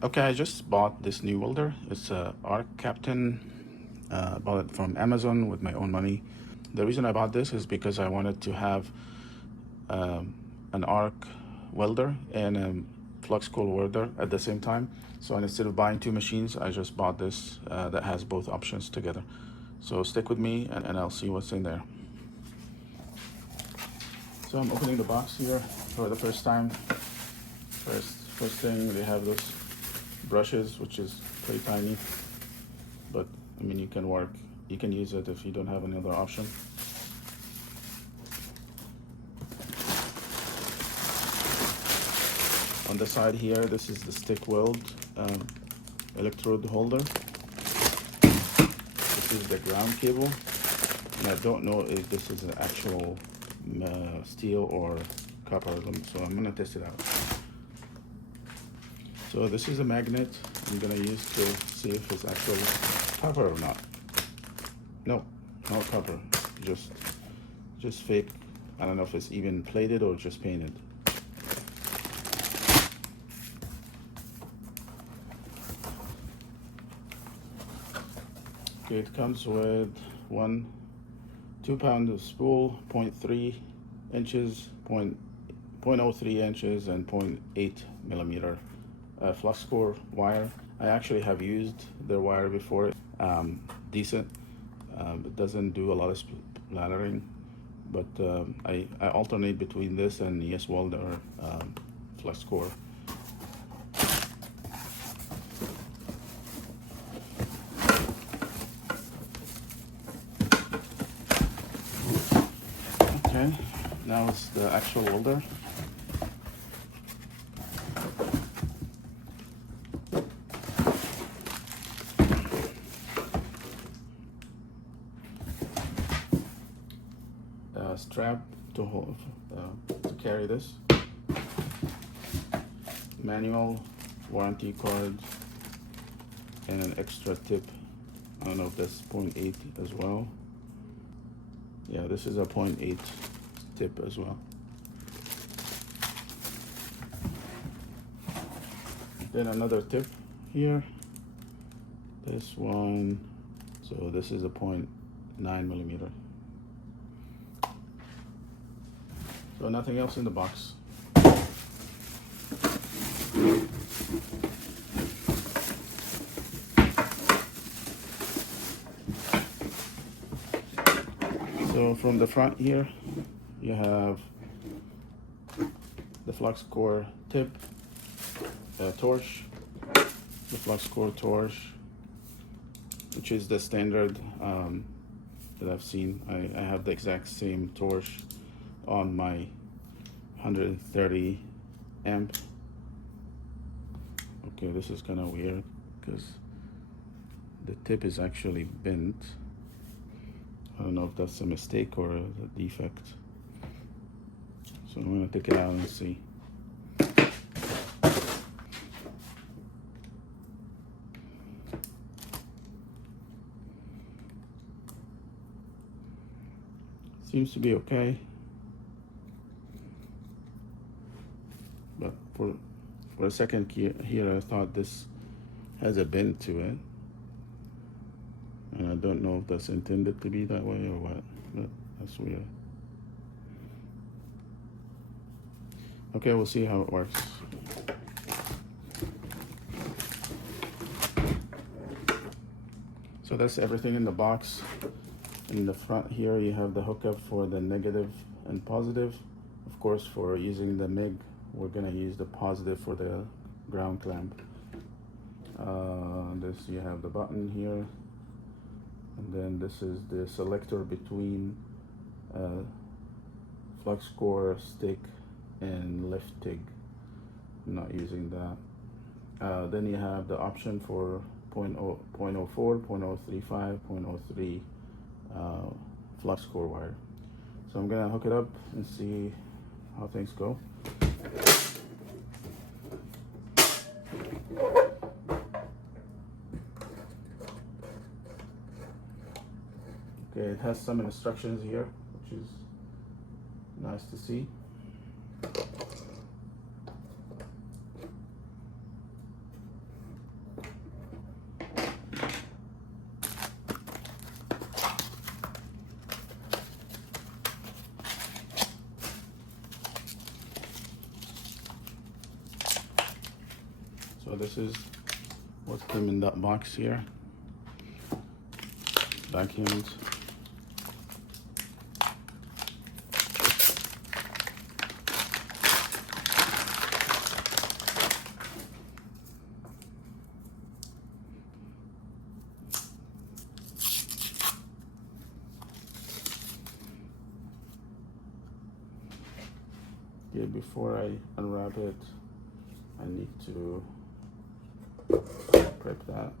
Okay, I just bought this new welder. It's a ArcCaptain. Bought it from Amazon with my own money. The reason I bought this is because I wanted to have an arc welder and a flux core welder at the same time. So instead of buying two machines, I just bought this that has both options together. So stick with me and I'll see what's in there. So I'm opening the box here for the first time. First thing, they have those brushes, which is pretty tiny, but I mean, you can use it if you don't have any other option. On the side here, this is the stick weld electrode holder. This is the ground cable, and I don't know if this is an actual steel or copper, so I'm gonna test it out. So this is a magnet I'm gonna use to see if it's actually copper or not. No, not copper, just fake. I don't know if it's even plated or just painted. Okay, it comes with 2 pound of spool, 0.3 inches, 0.03 inches, and 0.8 millimeter flux core wire. I actually have used their wire before. Decent. It doesn't do a lot of splattering, but I alternate between this and ES Welder flux core. Okay, now it's the actual welder. Strap to hold to carry this. Manual, warranty card, and an extra tip. I don't know if that's 0.8 as well. Yeah, this is a 0.8 tip as well. Then another tip here. This one, so this is a 0.9 millimeter. So nothing else in the box. So from the front here, you have the flux core tip, torch, the flux core torch, which is the standard that I've seen. I have the exact same torch on my 130 amp. Okay, this is kind of weird because the tip is actually bent. I don't know if that's a mistake or a defect. So I'm gonna take it out and see. Seems to be okay. But for a second here, I thought this has a bend to it. And I don't know if that's intended to be that way or what, but that's weird. Okay, we'll see how it works. So that's everything in the box. In the front here, you have the hookup for the negative and positive. Of course, for using the MIG, we're gonna use the positive for the ground clamp. This, you have the button here. And then this is the selector between flux core stick and lift TIG. I'm not using that. Then you have the option for 0.04, 0.035, 0.03 flux core wire. So I'm gonna hook it up and see how things go. Okay, it has some instructions here, which is nice to see. So this is what's came in that box here. Vacuumed. Okay, before I unwrap it, I need to prep that.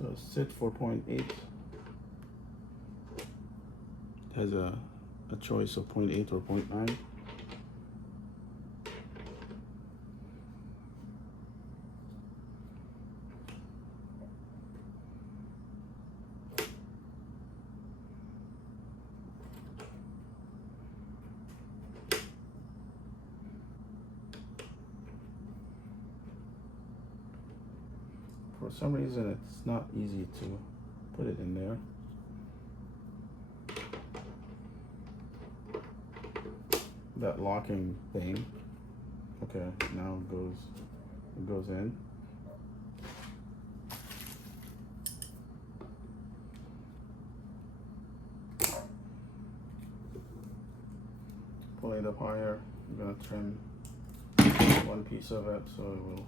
So sit 4.8 has a choice of 0.8 or 0.9. For some reason, it's not easy to put it in there. That locking thing. Okay, now it goes in. Pulling it up higher, I'm gonna trim one piece of it so it will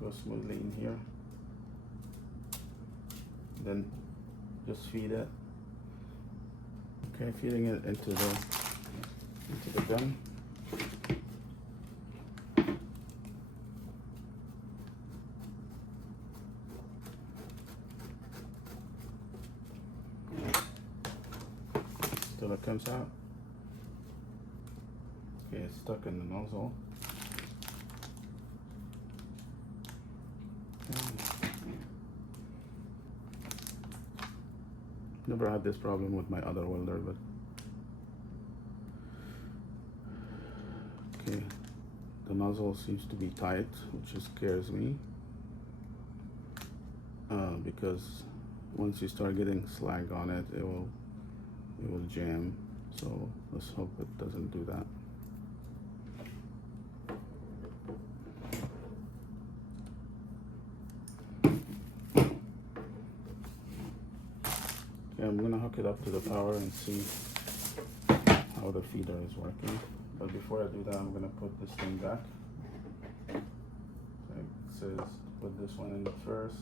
go smoothly in here. Then just feed it. Okay, feeding it into the gun. Till it comes out. Okay, it's stuck in the nozzle. Never had this problem with my other welder, but okay, the nozzle seems to be tight, which scares me because once you start getting slag on it, it will jam. So let's hope it doesn't do that. I'm gonna hook it up to the power and see how the feeder is working. But before I do that, I'm gonna put this thing back. It says put this one in first,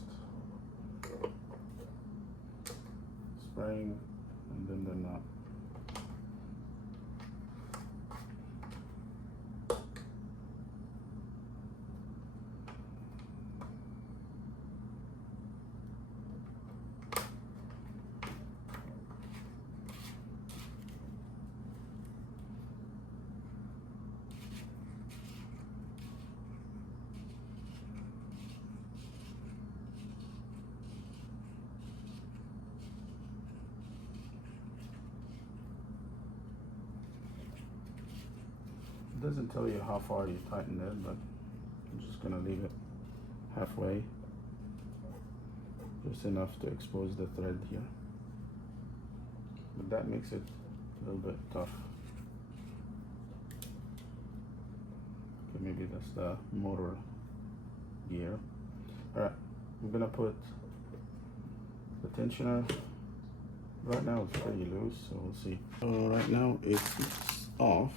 spring, and then the nut. It doesn't tell you how far you tighten it, but I'm just gonna leave it halfway, just enough to expose the thread here. But that makes it a little bit tough. Okay, maybe that's the motor gear. Alright, I'm gonna put the tensioner. Right now it's pretty loose, so we'll see. So right now it's off.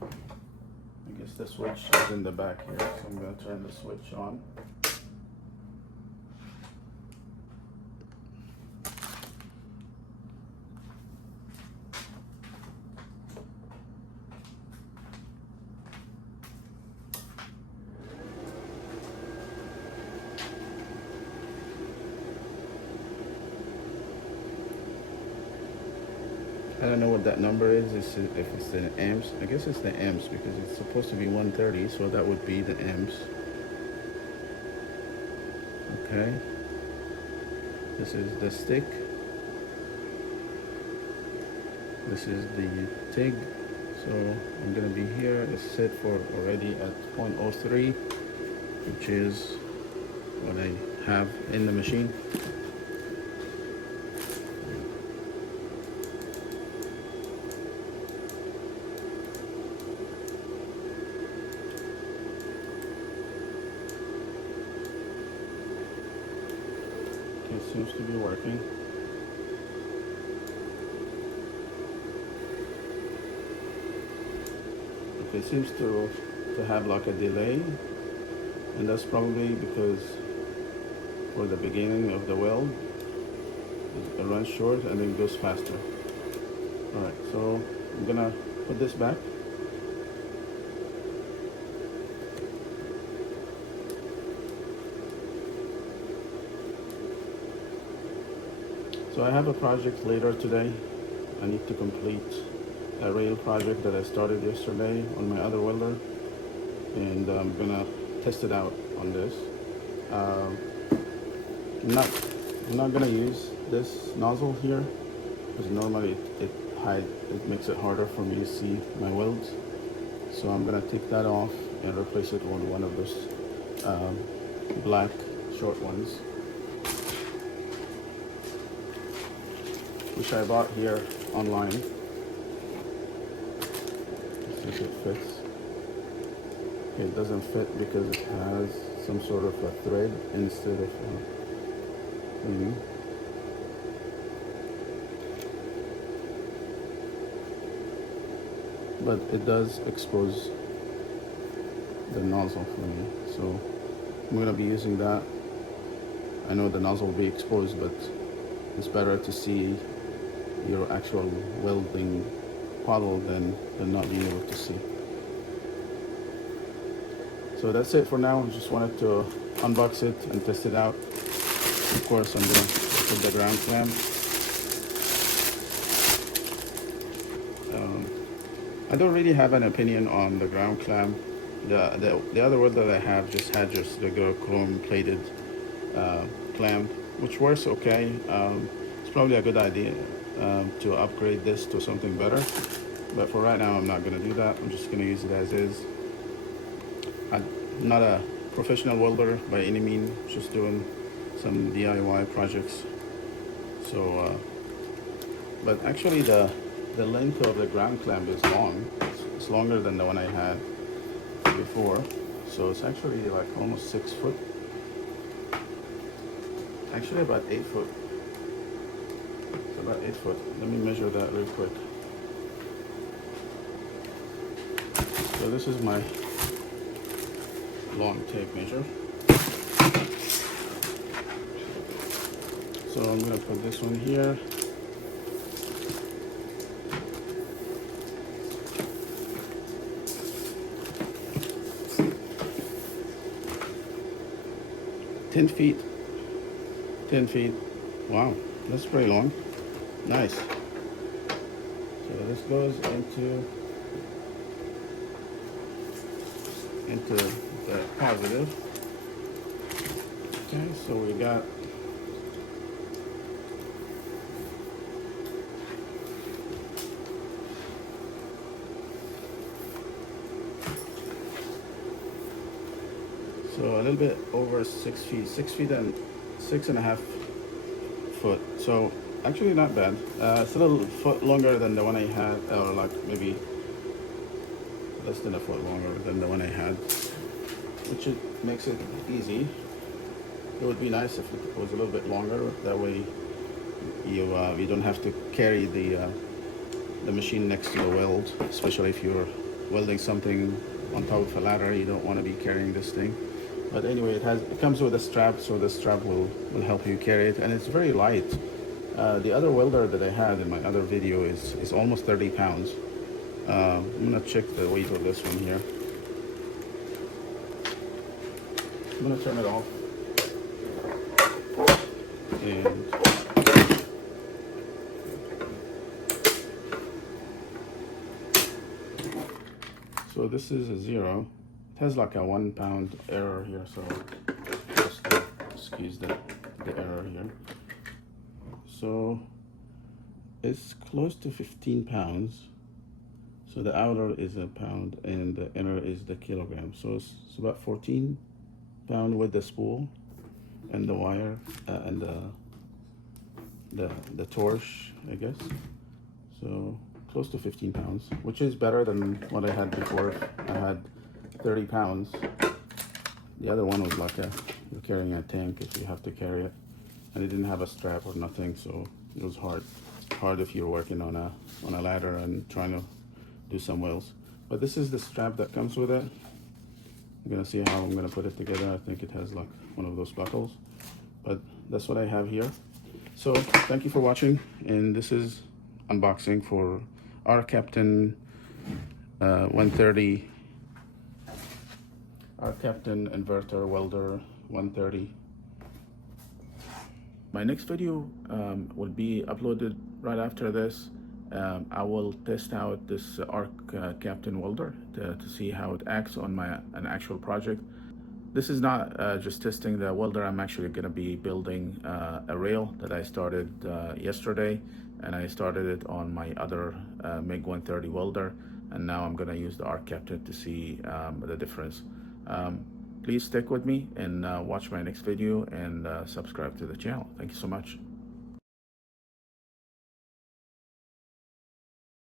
I guess the switch is in the back here, so I'm going to turn the switch on. I don't know what that number is, if it's the amps. I guess it's the amps because it's supposed to be 130, so that would be the amps. Okay, this is the stick, this is the TIG. So I'm gonna be here. It's set for already at 0.03, which is what I have in the machine. It seems to be working. It seems to have like a delay, and that's probably because for the beginning of the weld it runs short and then goes faster. Alright, so I'm gonna put this back. So I have a project later today. I need to complete a rail project that I started yesterday on my other welder, and I'm gonna test it out on this. I'm not gonna use this nozzle here because normally it makes it harder for me to see my welds. So I'm gonna take that off and replace it with one of those black short ones, which I bought here online. Let's see if it fits. Okay, it doesn't fit because it has some sort of a thread instead of thingy. But it does expose the nozzle for me, so I'm going to be using that. I know the nozzle will be exposed, but it's better to see your actual welding puddle than not being able to see. So that's it for now. I just wanted to unbox it and test it out. Of course, I'm going to put the ground clamp. I don't really have an opinion on the ground clamp. The other welder that I have just had regular chrome plated clamp, which works okay. It's probably a good idea to upgrade this to something better, but for right now I'm not going to do that. I'm just going to use it as is. I'm not a professional welder by any means, just doing some DIY projects. So but actually the length of the ground clamp is long. It's longer than the one I had before, so it's actually like almost 6 foot, actually about 8 foot. It's about 8 foot. Let me measure that real quick. So this is my long tape measure. So I'm going to put this one here. Ten feet. Wow, that's pretty long. Nice. So this goes into the positive. Okay, so we got so a little bit over 6 feet, 6 feet and 6.5 foot. So actually not bad. It's a little foot longer than the one I had, or like maybe less than a foot longer than the one I had, which makes it easy. It would be nice if it was a little bit longer. That way you don't have to carry the machine next to the weld, especially if you're welding something on top of a ladder. You don't want to be carrying this thing. But anyway, it comes with a strap, so the strap will help you carry it, and it's very light. The other welder that I had in my other video is almost 30 pounds. I'm gonna check the weight of this one here. I'm gonna turn it off. And so this is a 0. It has like a 1 pound error here, so just excuse the error here. So it's close to 15 pounds. So the outer is a pound and the inner is the kilogram. So it's about 14 pound with the spool and the wire and the torch, I guess. So close to 15 pounds, which is better than what I had before. I had 30 pounds. The other one was like you're carrying a tank if you have to carry it, and it didn't have a strap or nothing, so it was hard if you're working on a ladder and trying to do some welds. But this is the strap that comes with it. I'm gonna see how I'm gonna put it together. I think it has like one of those buckles, but that's what I have here. So thank you for watching, and this is unboxing for ArcCaptain 130, ArcCaptain inverter welder 130. My next video will be uploaded right after this. I will test out this ArcCaptain welder to see how it acts on an actual project. This is not just testing the welder. I'm actually going to be building a rail that I started yesterday, and I started it on my other MiG130 welder, and now I'm going to use the ArcCaptain to see the difference. Please stick with me and watch my next video and subscribe to the channel. Thank you so much.